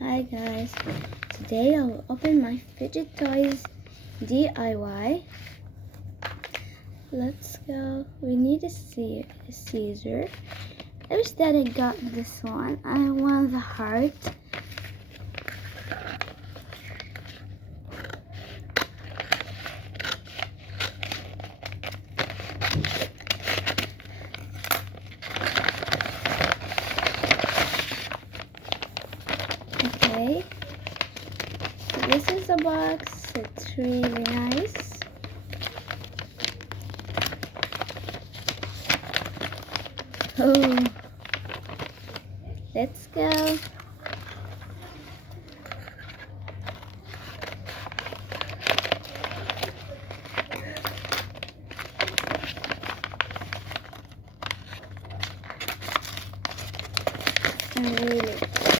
Hi guys, today I'll open my fidget toys DIY. Let's go. We need a scissor. I wish that I got this one. I want the heart. Okay, so this is a box. It's really nice. Oh, let's go. I'm really